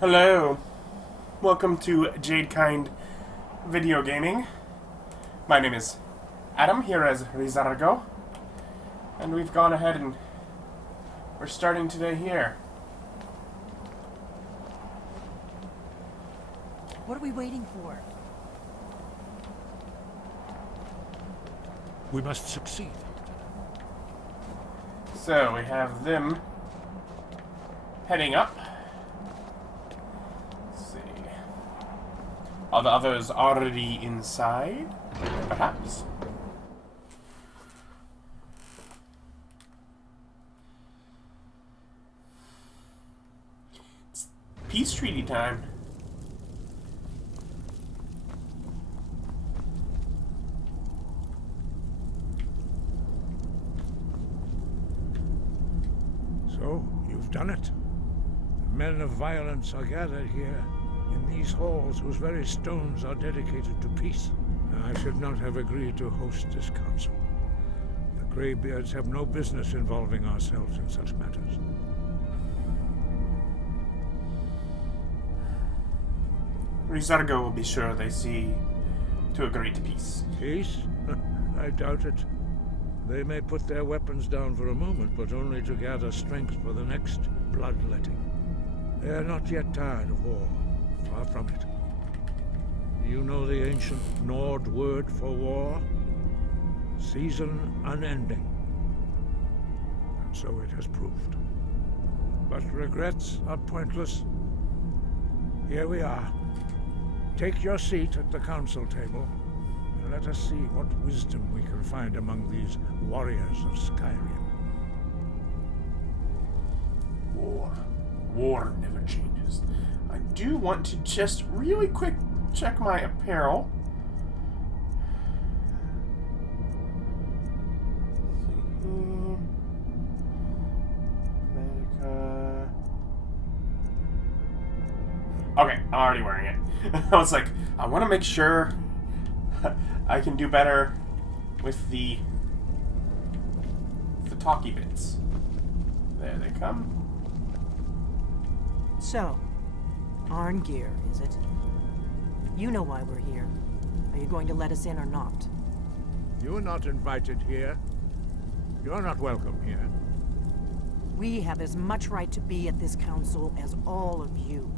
Hello, welcome to Jadekind Video Gaming. My name is Adam, here as Ri'zargo, and we've gone ahead and we're starting today here. What are we waiting for? We must succeed. So we have them heading up. Let's see. Are the others already inside? Perhaps. It's peace treaty time. So, you've done it. The men of violence are gathered here, in these halls whose very stones are dedicated to peace. I should not have agreed to host this council. The Greybeards have no business involving ourselves in such matters. Ri'zargo will be sure they see to agree to peace. Peace? I doubt it. They may put their weapons down for a moment, but only to gather strength for the next bloodletting. They are not yet tired of war. Far from it. You know the ancient Nord word for war? Season unending. And so it has proved. But regrets are pointless. Here we are. Take your seat at the council table, and let us see what wisdom we can find among these warriors of Skyrim. War never changes. I do want to just really quick check my apparel. Okay, I'm already wearing it. I was like, I want to make sure I can do better with the talkie bits. There they come. So, Arngeir, is it? You know why we're here. Are you going to let us in or not? You're not invited here. You're not welcome here. We have as much right to be at this council as all of you.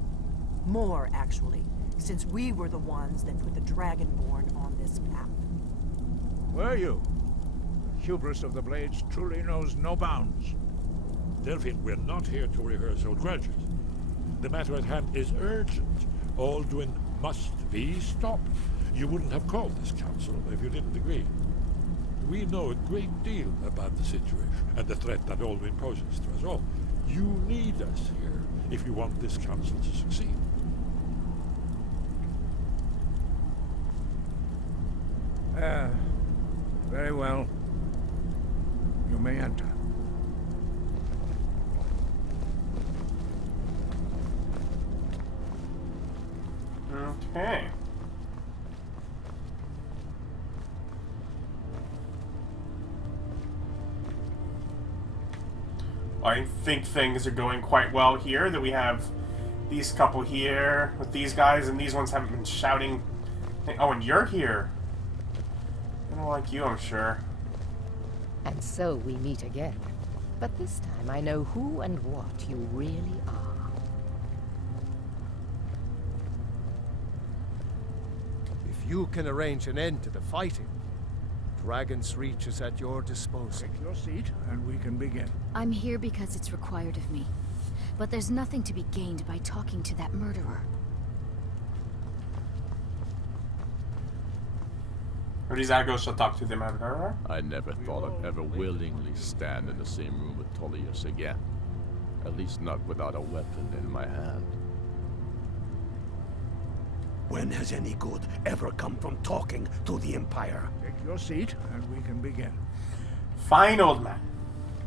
More, actually, since we were the ones that put the Dragonborn on this path. Were you? The hubris of the Blades truly knows no bounds. Delphine, we're not here to rehearse old grudges. The matter at hand is urgent. All doing must be stopped. You wouldn't have called this council if you didn't agree. We know a great deal about the situation and the threat that Alwyn poses to us all. You need us here if you want this council to succeed. Very well. You may enter. Okay. I think things are going quite well here, that we have these couple here with these guys, and these ones haven't been shouting. Oh, and you're here. I don't like you, I'm sure. And so we meet again. But this time I know who and what you really are. If you can arrange an end to the fighting, Dragonreach is at your disposal. Take your seat, and we can begin. I'm here because it's required of me. But there's nothing to be gained by talking to that murderer. Ri'zargo shall talk to the murderer. I never thought I'd ever willingly stand in the same room with Tullius again. At least not without a weapon in my hand. When has any good ever come from talking to the Empire? Take your seat, and we can begin. Fine, old man.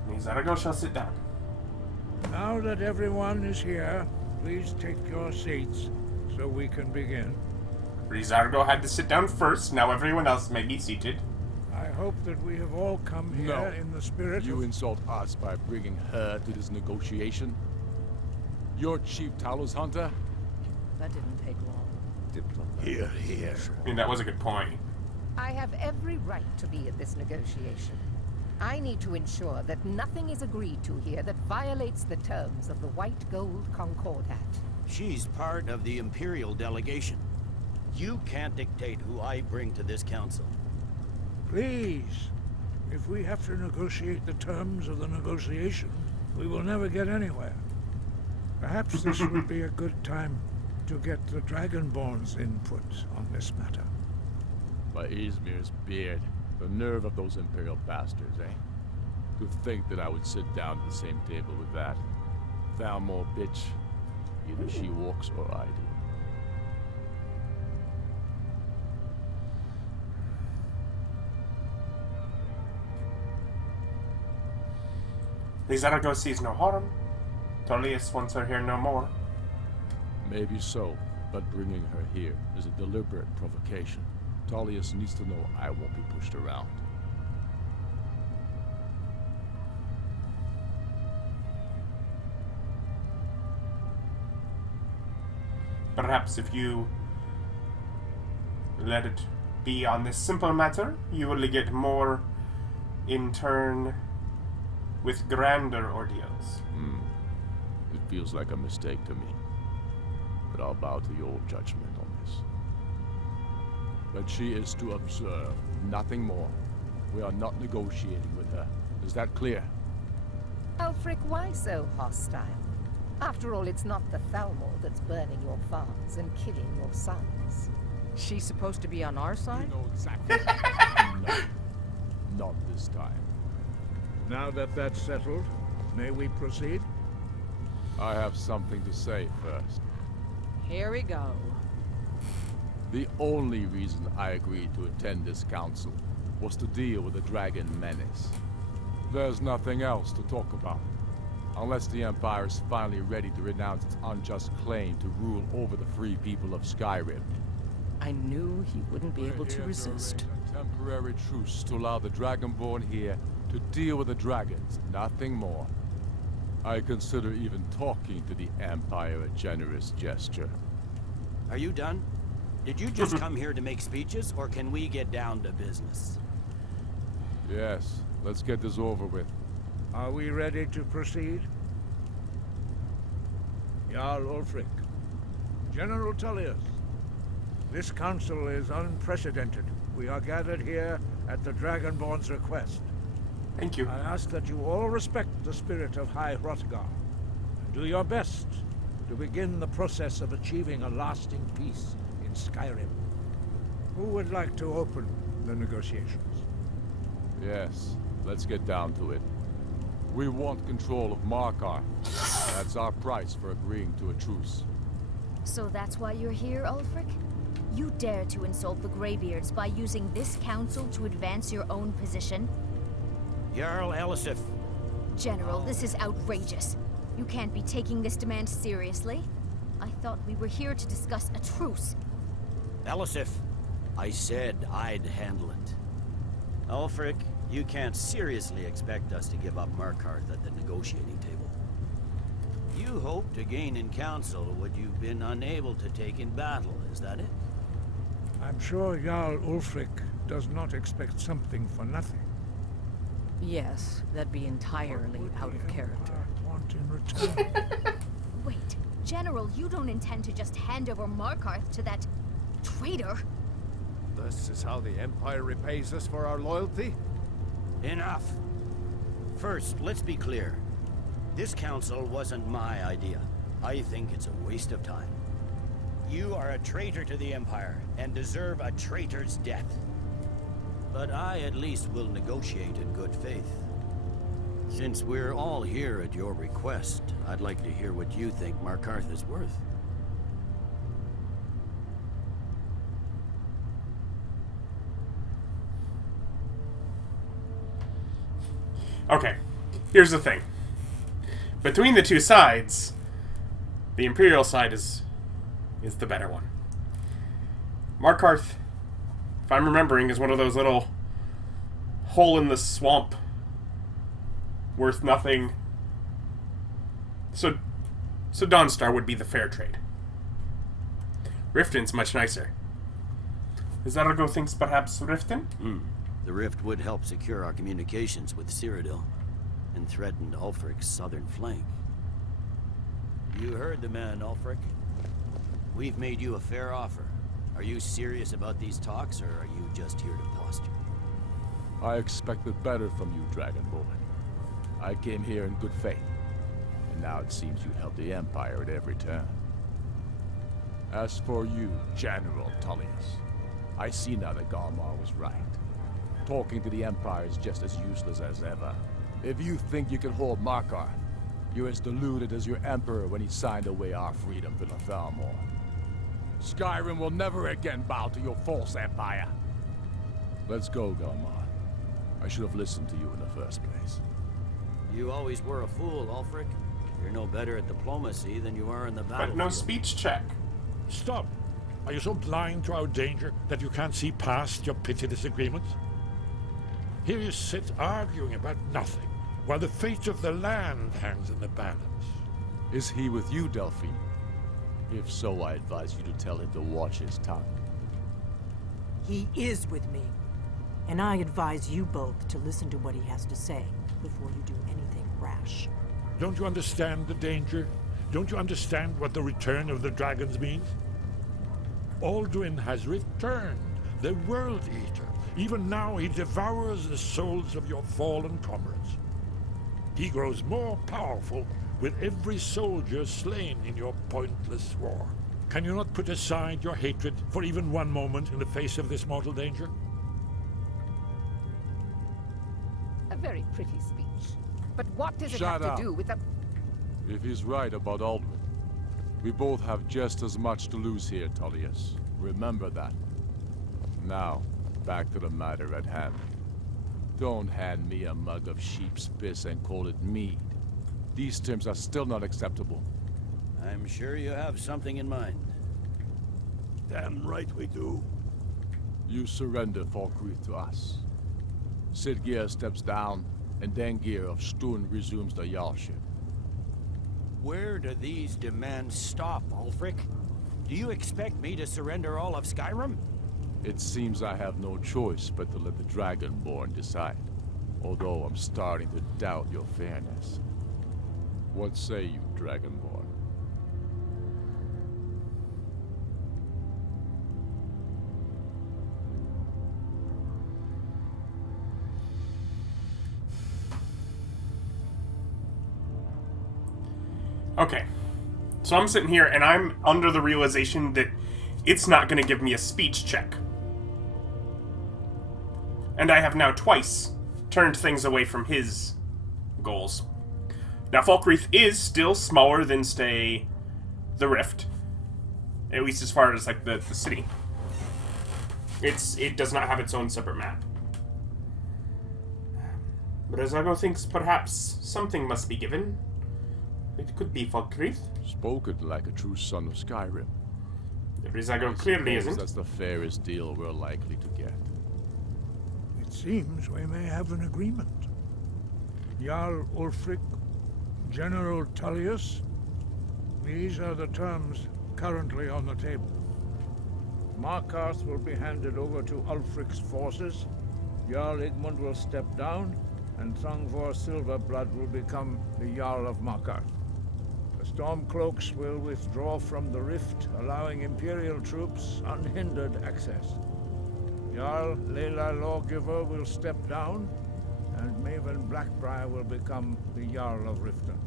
Ri'zargo shall sit down. Now that everyone is here, please take your seats, so we can begin. Ri'zargo had to sit down first, now everyone else may be seated. I hope that we have all come here in the spirit You of... insult us by bringing her to this negotiation? You're Chief Talos Hunter? That didn't take long. Here, here. I mean, that was a good point. I have every right to be at this negotiation. I need to ensure that nothing is agreed to here that violates the terms of the White Gold Concordat. She's part of the Imperial delegation. You can't dictate who I bring to this council. Please. If we have to negotiate the terms of the negotiation, we will never get anywhere. Perhaps this would be a good time to get the Dragonborn's input on this matter. By Izmir's beard. The nerve of those Imperial bastards, eh? To think that I would sit down at the same table with that. Thalmor bitch. Either she walks or I do. Ri'zargo sees no harm. Tullius wants her here no more. Maybe so, but bringing her here is a deliberate provocation. Tullius needs to know I won't be pushed around. Perhaps if you let it be on this simple matter, you will get more in turn with grander ordeals. It feels like a mistake to me. But I'll bow to your judgment on this. But she is to observe, nothing more. We are not negotiating with her. Is that clear? Ulfric, why so hostile? After all, it's not the Thalmor that's burning your farms and killing your sons. She's supposed to be on our side? You know exactly. No, not this time. Now that that's settled, may we proceed? I have something to say first. Here we go. The only reason I agreed to attend this council was to deal with the dragon menace. There's nothing else to talk about. Unless the Empire is finally ready to renounce its unjust claim to rule over the free people of Skyrim. I knew he wouldn't be able to resist. A temporary truce to allow the Dragonborn here to deal with the dragons, nothing more. I consider even talking to the Empire a generous gesture. Are you done? Did you just come here to make speeches, or can we get down to business? Yes, let's get this over with. Are we ready to proceed? Jarl Ulfric, General Tullius, this council is unprecedented. We are gathered here at the Dragonborn's request. Thank you. I ask that you all respect the spirit of High Hrothgar, and do your best to begin the process of achieving a lasting peace in Skyrim. Who would like to open the negotiations? Yes, let's get down to it. We want control of Markarth. That's our price for agreeing to a truce. So that's why you're here, Ulfric? You dare to insult the Greybeards by using this council to advance your own position? Jarl Elisif. General, this is outrageous. You can't be taking this demand seriously. I thought we were here to discuss a truce. Elisif, I said I'd handle it. Ulfric, you can't seriously expect us to give up Markarth at the negotiating table. You hope to gain in council what you've been unable to take in battle, is that it? I'm sure Jarl Ulfric does not expect something for nothing. Yes, that'd be entirely out of character. Want in return? Wait, General, you don't intend to just hand over Markarth to that traitor? This is how the Empire repays us for our loyalty? Enough. First, let's be clear. This council wasn't my idea. I think it's a waste of time. You are a traitor to the Empire, and deserve a traitor's death. But I at least will negotiate in good faith. Since we're all here at your request, I'd like to hear what you think Markarth is worth. Okay, here's the thing. Between the two sides, the Imperial side is the better one. Markarth, if I'm remembering, is one of those little hole-in-the-swamp, worth nothing. So So Dawnstar would be the fair trade. Riften's much nicer. Ri'zargo thinks perhaps Riften? The rift would help secure our communications with Cyrodiil and threatened Ulfric's southern flank. You heard the man, Ulfric. We've made you a fair offer. Are you serious about these talks, or are you just here to posture? I expected better from you, Dragonborn. I came here in good faith, and now it seems you help the Empire at every turn. As for you, General Tullius, I see now that Galmar was right. Talking to the Empire is just as useless as ever. If you think you can hold Markarth, you're as deluded as your Emperor when he signed away our freedom to the Thalmor. Skyrim will never again bow to your false empire. Let's go, Galmar. I should have listened to you in the first place. You always were a fool, Ulfric. You're no better at diplomacy than you are in the battlefield. But no speech check. Stop! Are you so blind to our danger that you can't see past your petty disagreements? Here you sit arguing about nothing, while the fate of the land hangs in the balance. Is he with you, Delphine? If so, I advise you to tell him to watch his tongue. He is with me. And I advise you both to listen to what he has to say before you do anything rash. Don't you understand the danger? Don't you understand what the return of the dragons means? Alduin has returned, the World Eater. Even now he devours the souls of your fallen comrades. He grows more powerful with every soldier slain in your pointless war. Can you not put aside your hatred for even one moment in the face of this mortal danger? A very pretty speech. But what does it Shut have up. to do with the... If he's right about Alduin, we both have just as much to lose here, Tullius. Remember that. Now, back to the matter at hand. Don't hand me a mug of sheep's piss and call it mead. These terms are still not acceptable. I'm sure you have something in mind. Damn right we do. You surrender Falkreath to us. Sidgeir steps down, and Dengir of Stun resumes the Jarlship. Where do these demands stop, Ulfric? Do you expect me to surrender all of Skyrim? It seems I have no choice but to let the Dragonborn decide. Although I'm starting to doubt your fairness. What say you, Dragonborn? Okay. So I'm sitting here and I'm under the realization that it's not going to give me a speech check. And I have now twice turned things away from his goals. Now, Falkreath is still smaller than, say, the Rift. At least as far as, like, the city. It does not have its own separate map. But Ri'zargo thinks perhaps something must be given. It could be Falkreath. Spoken like a true son of Skyrim. Ri'zargo clearly isn't. That's the fairest deal we're likely to get. It seems we may have an agreement. Jarl Ulfric, General Tullius, these are the terms currently on the table. Markarth will be handed over to Ulfric's forces, Jarl Igmund will step down, and Thangvor Silverblood will become the Jarl of Markarth. The stormcloaks will withdraw from the rift, allowing Imperial troops unhindered access. Jarl Leila Lawgiver will step down, and Maven Blackbriar will become the Jarl of Riften.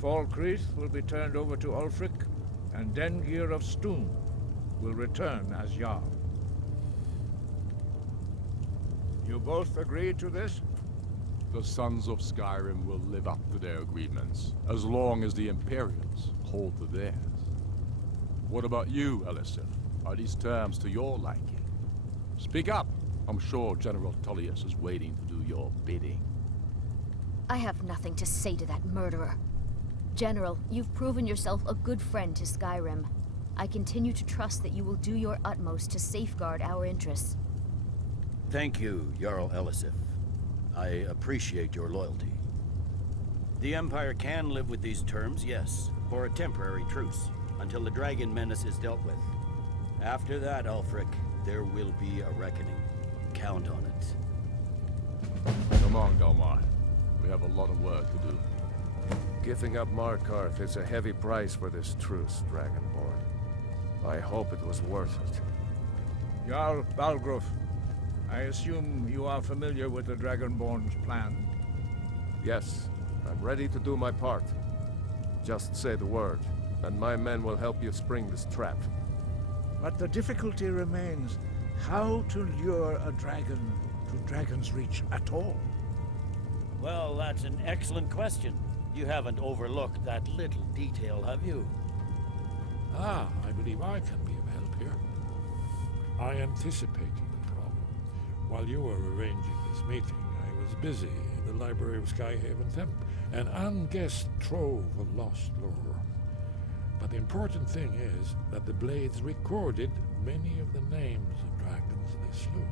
Falkreath will be turned over to Ulfric, and Dengir of Stun will return as Jarl. You both agree to this? The Sons of Skyrim will live up to their agreements, as long as the Imperials hold to theirs. What about you, Elisif? Are these terms to your liking? Speak up! I'm sure General Tullius is waiting to do your bidding. I have nothing to say to that murderer. General, you've proven yourself a good friend to Skyrim. I continue to trust that you will do your utmost to safeguard our interests. Thank you, Jarl Elisif. I appreciate your loyalty. The Empire can live with these terms, yes, for a temporary truce, until the dragon menace is dealt with. After that, Ulfric, there will be a reckoning. Count on it. Come on, Delmar. We have a lot of work to do. Giving up Markarth is a heavy price for this truce, Dragonborn. I hope it was worth it. Jarl Balgruuf, I assume you are familiar with the Dragonborn's plan. Yes, I'm ready to do my part. Just say the word, and my men will help you spring this trap. But the difficulty remains how to lure a dragon to Dragonreach at all. Well, that's an excellent question. You haven't overlooked that little detail, have you? Ah, I believe I can be of help here. I anticipated the problem. While you were arranging this meeting, I was busy in the library of Skyhaven Temp, an unguessed trove of lost lore. But the important thing is that the Blades recorded many of the names of dragons they slew.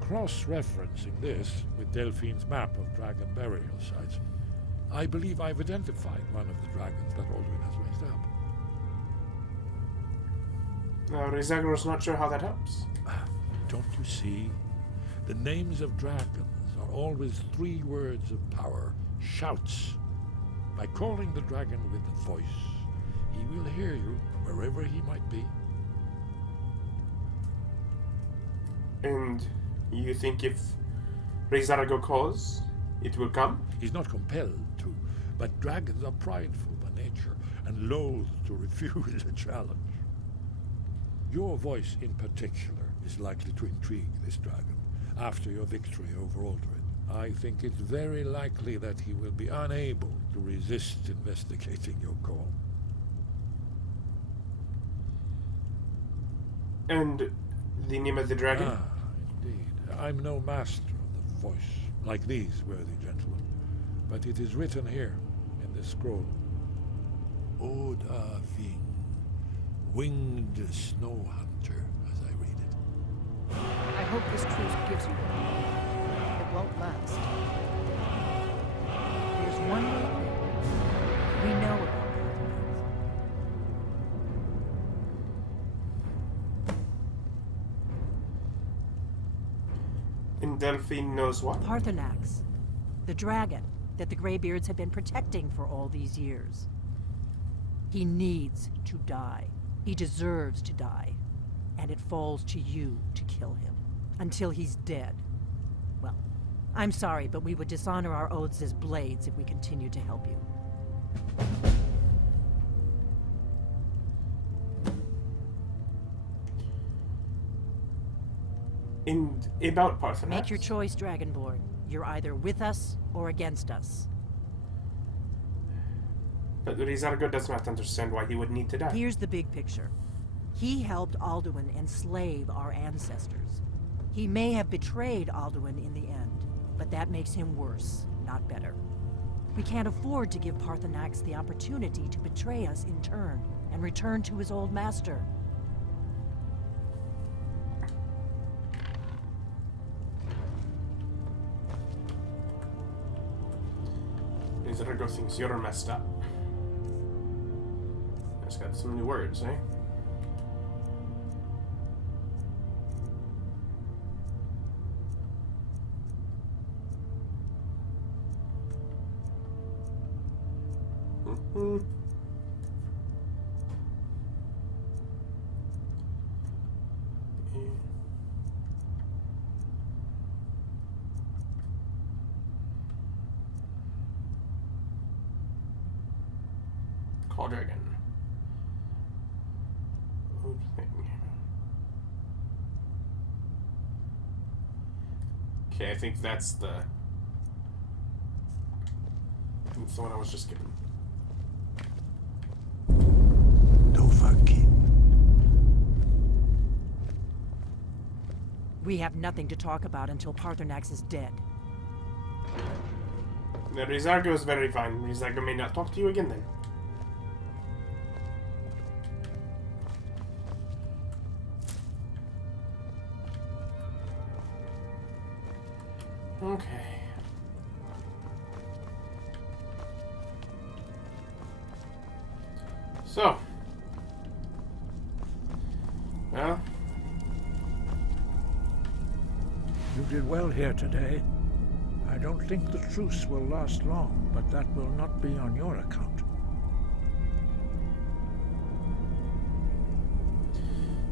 Cross-referencing this with Delphine's map of dragon burial sites, I believe I've identified one of the dragons that Alduin has raised up. Ri'zargo's not sure how that helps. Don't you see? The names of dragons are always 3 words of power, shouts. By calling the dragon with a voice, he will hear you wherever he might be. And you think if Ri'zargo calls, it will come? He's not compelled to, but dragons are prideful by nature and loath to refuse a challenge. Your voice in particular is likely to intrigue this dragon after your victory over Ulfric. I think it's very likely that he will be unable to resist investigating your call. And the name of the dragon? Ah, indeed. I'm no master of the voice, like these worthy gentlemen, but it is written here in this scroll. Oda Ving, winged snow hunter, as I read it. I hope this truce gives you hope. It won't last. There's one more thing. We know about Pathfinder. And Delphine knows what? Paarthurnax, the dragon that the Greybeards have been protecting for all these years. He needs to die. He deserves to die. And it falls to you to kill him. Until he's dead. Well, I'm sorry, but we would dishonor our oaths as Blades if we continued to help you. And about Paarthurnax? Make your choice, Dragonborn. You're either with us or against us. But Ri'zargo does not understand why he would need to die. Here's the big picture. He helped Alduin enslave our ancestors. He may have betrayed Alduin in the end, but that makes him worse, not better. We can't afford to give Paarthurnax the opportunity to betray us in turn and return to his old master. Ri'zargo thinks you're messed up. Just got some new words, eh? Call dragon. Okay, I think that's the one I was just given. We have nothing to talk about until Paarthurnax is dead. Now, Ri'zargo is very fine. Ri'zargo may not talk to you again then. Okay. So. Well. You did well here today. I don't think the truce will last long, but that will not be on your account.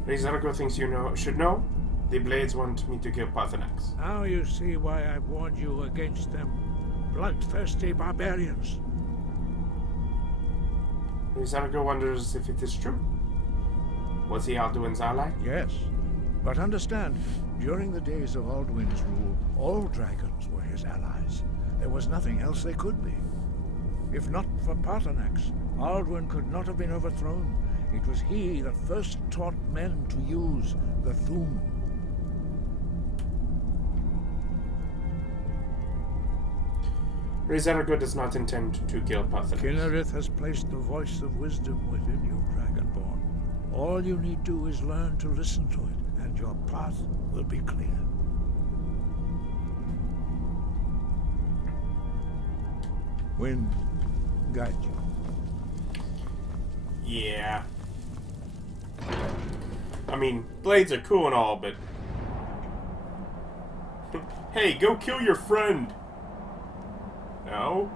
Ri'zargo thinks you should know. The Blades want me to kill Pathanax. Now you see why I warned you against them bloodthirsty barbarians. Ri'zargo wonders if it is true. Was he Alduin's ally? Yes, but understand, during the days of Alduin's rule, all dragons were his allies. There was nothing else they could be. If not for Pathanax, Alduin could not have been overthrown. It was he that first taught men to use the Thum. Ri'zargo does not intend to kill Pathanax. Kinnereth has placed the voice of wisdom within you, Dragonborn. All you need do is learn to listen to it, and your path will be clear. Wind, guide you. Yeah. I mean, blades are cool and all, but... Hey, go kill your friend! No?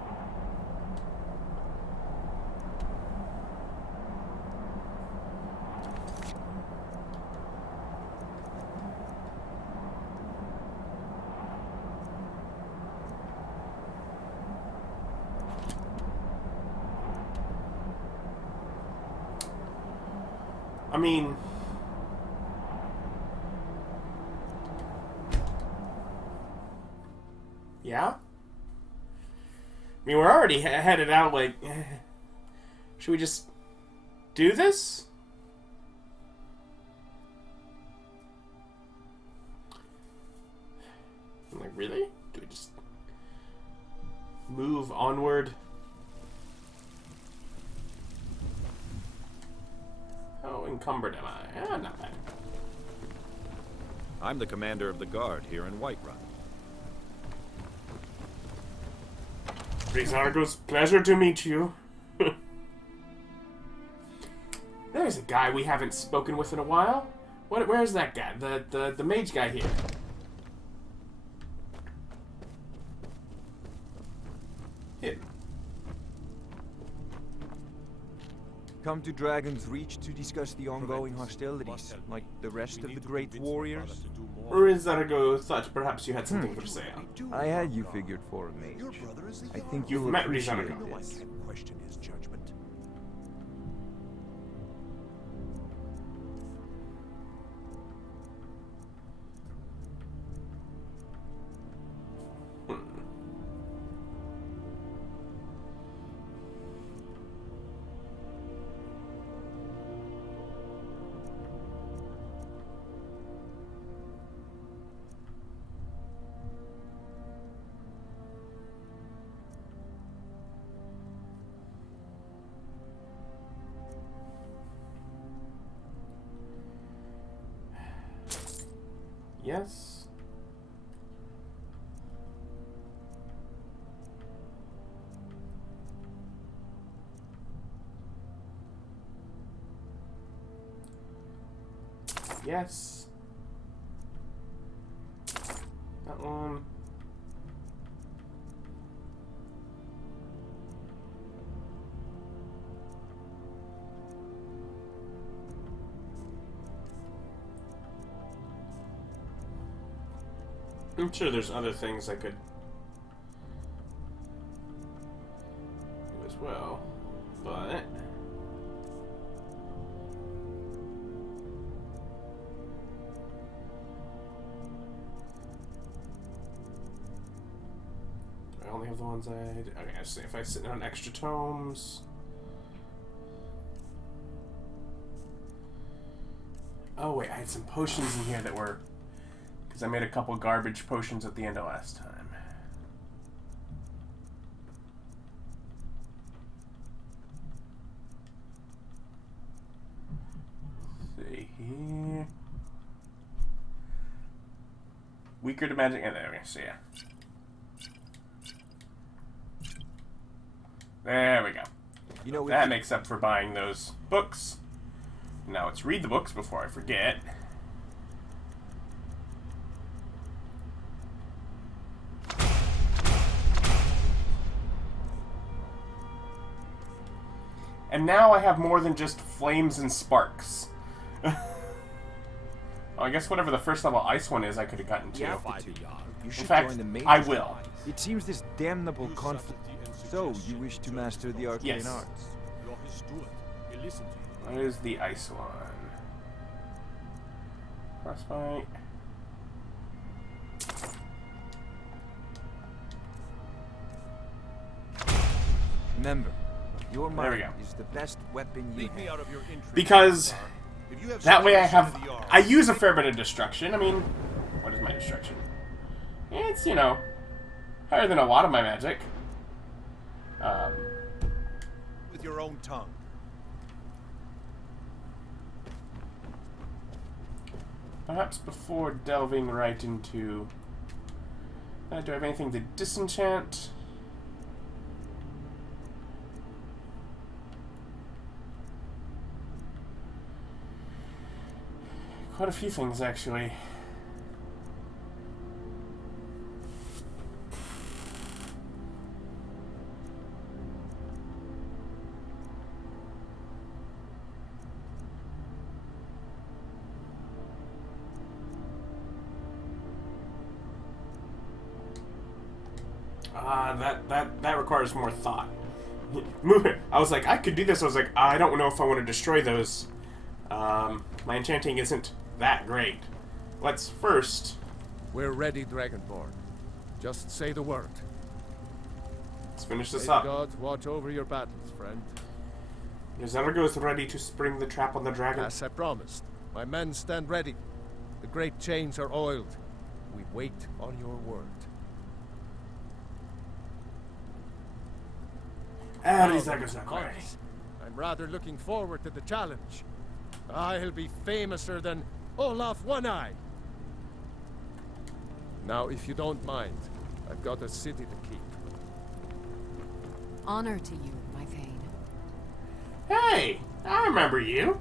I mean... Yeah? I mean, we're already headed out, like... Should we just do this? I'm like, really? Do we just move onward? How encumbered am I? Not bad. I'm the commander of the guard here in Whiterun. Ri'zargo's pleasure to meet you. There's a guy we haven't spoken with in a while. Where's that guy? The mage guy here. Him. Come to Dragonreach to discuss the ongoing hostilities, like the rest of the great warriors? Ri'zargo thought perhaps you had something for sale. I had you figured for a mage. I think You've you'll met appreciate Ri'zargo. this. Question his judgment. Yes. Yes. That one. I'm sure there's other things I could do as well, but I only have the ones I did. Okay, I see if I sit on extra tomes. Oh wait, I had some potions in here that were, because I made a couple garbage potions at the end of last time. Let's see here. Weaker to magic. And there we go. So yeah. There we go. You know, That makes up for buying those books. Now let's read the books before I forget. And now I have more than just flames and sparks. Well, I guess whatever the first level ice one is, I could have gotten to. You should In fact, join the mages. I will. It seems this damnable conflict. So, you wish to master the arcane Yes. arts? What is the ice one? Frostbite. Remember, your There we mind go. is the best weapon you have. Because that way I use a fair bit of destruction. I mean, what is my destruction? It's, you know, higher than a lot of my magic. With your own tongue. Perhaps before delving right into... do I have anything to disenchant? Quite a few things, actually. That requires more thought. I was like, I could do this. I was like, I don't know if I want to destroy those. My enchanting isn't that great. Let's first... We're ready, Dragonborn. Just say the word. Let's finish this May the up. gods watch over your battles, friend. Ri'zargo is ready to spring the trap on the dragon. As I promised, my men stand ready. The great chains are oiled. We wait on your word. Ri'zargo's not ready. I'm rather looking forward to the challenge. I'll be famouser than Olaf One-Eye. Now, if you don't mind, I've got a city to keep. Honor to you, my Thane. Hey, I remember you.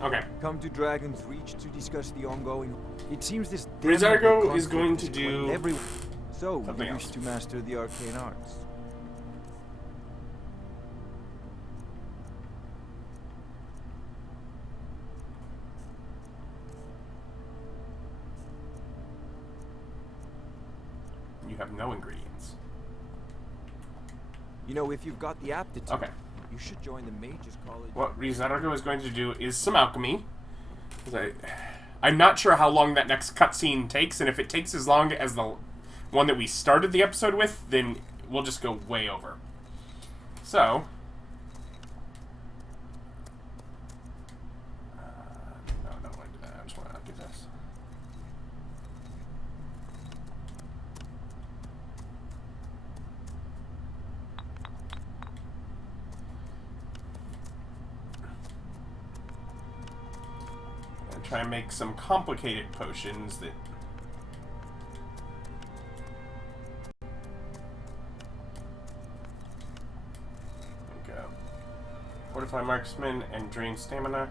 Okay. Come to Dragonreach to discuss the ongoing... It seems this Ri'zargo is going to do everyone. So, something you wish else. to master the arcane arts? You have no ingredients. You know, if you've got the aptitude, Okay. you should join the Mages College. What Ri'zargo is going to do is some alchemy. 'Cause I'm not sure how long that next cutscene takes, and if it takes as long as the one that we started the episode with, then we'll just go way over. So... no, I don't want to do that. I just want to do this. And try and make some complicated potions that... There we go. Fortify marksman and drain stamina.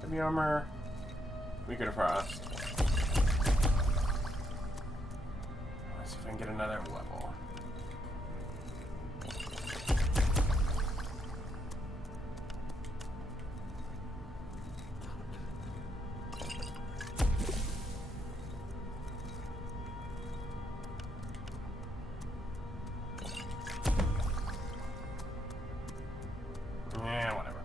Heavy armor. Weaker to frost. Let's see if I can get another level. Yeah, whatever.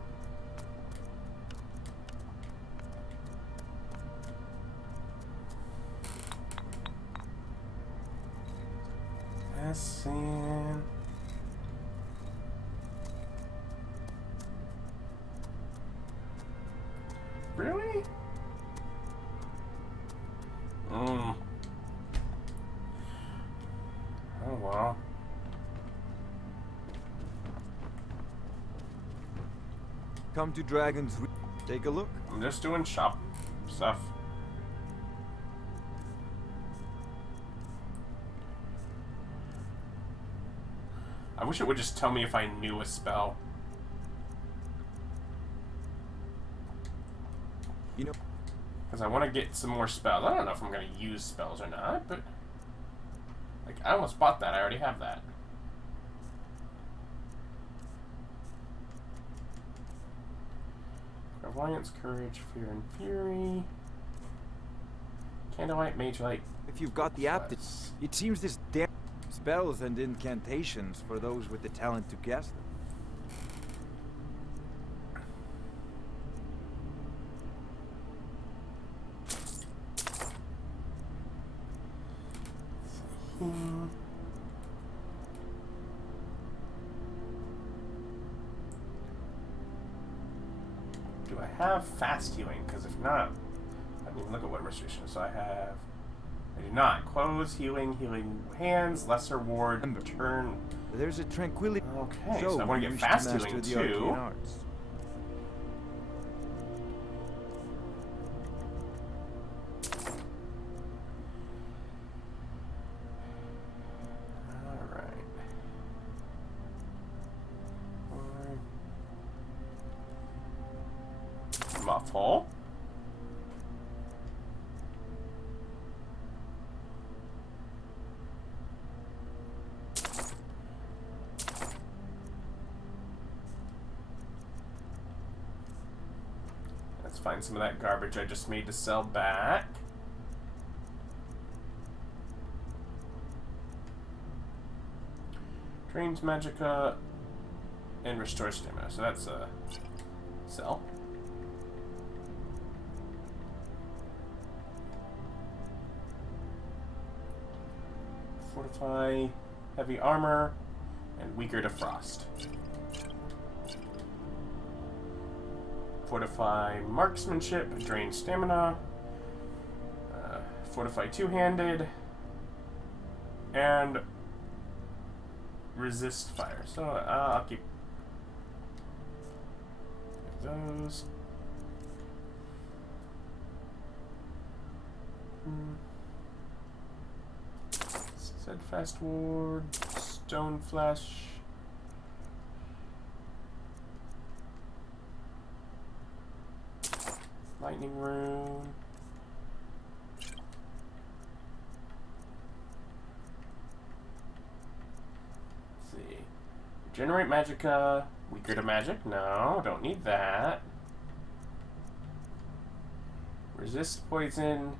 Ascend. Really? well. Come to Dragon's Reach. Take a look. I'm just doing shop stuff. I wish it would just tell me if I knew a spell. You know, because I want to get some more spells. I don't know if I'm going to use spells or not, but like I almost bought that. I already have that. Clairvoyance, Courage, Fear, and Fury. Candlelight, Mage Light. if you've got the aptitude, it seems this damn spells and incantations for those with the talent to guess them. Do I have fast healing? Because if not, I mean, look at what restrictions. So I do not. Close, healing hands, lesser ward, turn. There's a tranquility. Okay, so I want to get fast healing too. Muffle. Let's find some of that garbage I just made to sell back. Drains Magicka and restores stamina. So that's a sell. Fortify, heavy armor, and weaker to frost. Fortify marksmanship, drain stamina. Fortify two-handed, and resist fire. So I'll keep those. Steadfast ward, stone flesh, lightning rune, let's see, generate magicka, weaker to magic, no, don't need that, resist poison,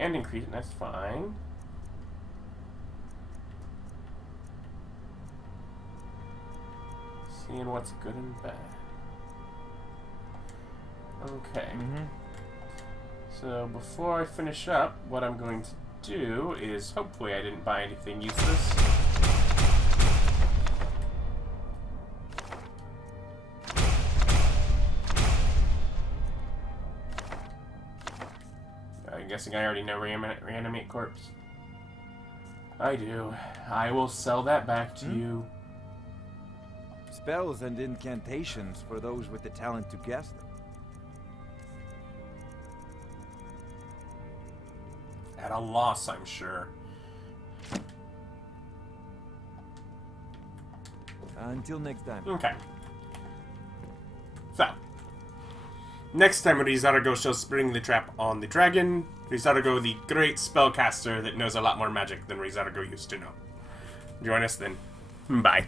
and increase, that's fine. Seeing what's good and bad. Okay. So before I finish up, what I'm going to do is, hopefully I didn't buy anything useless. I'm guessing I already know reanimate corpse. I do. I will sell that back to you. Spells and incantations for those with the talent to guess them. At a loss, I'm sure. Until next time. Okay. So, next time Ri'zargo shall spring the trap on the dragon. Ri'zargo, the great spellcaster that knows a lot more magic than Ri'zargo used to know. Join us then. Bye.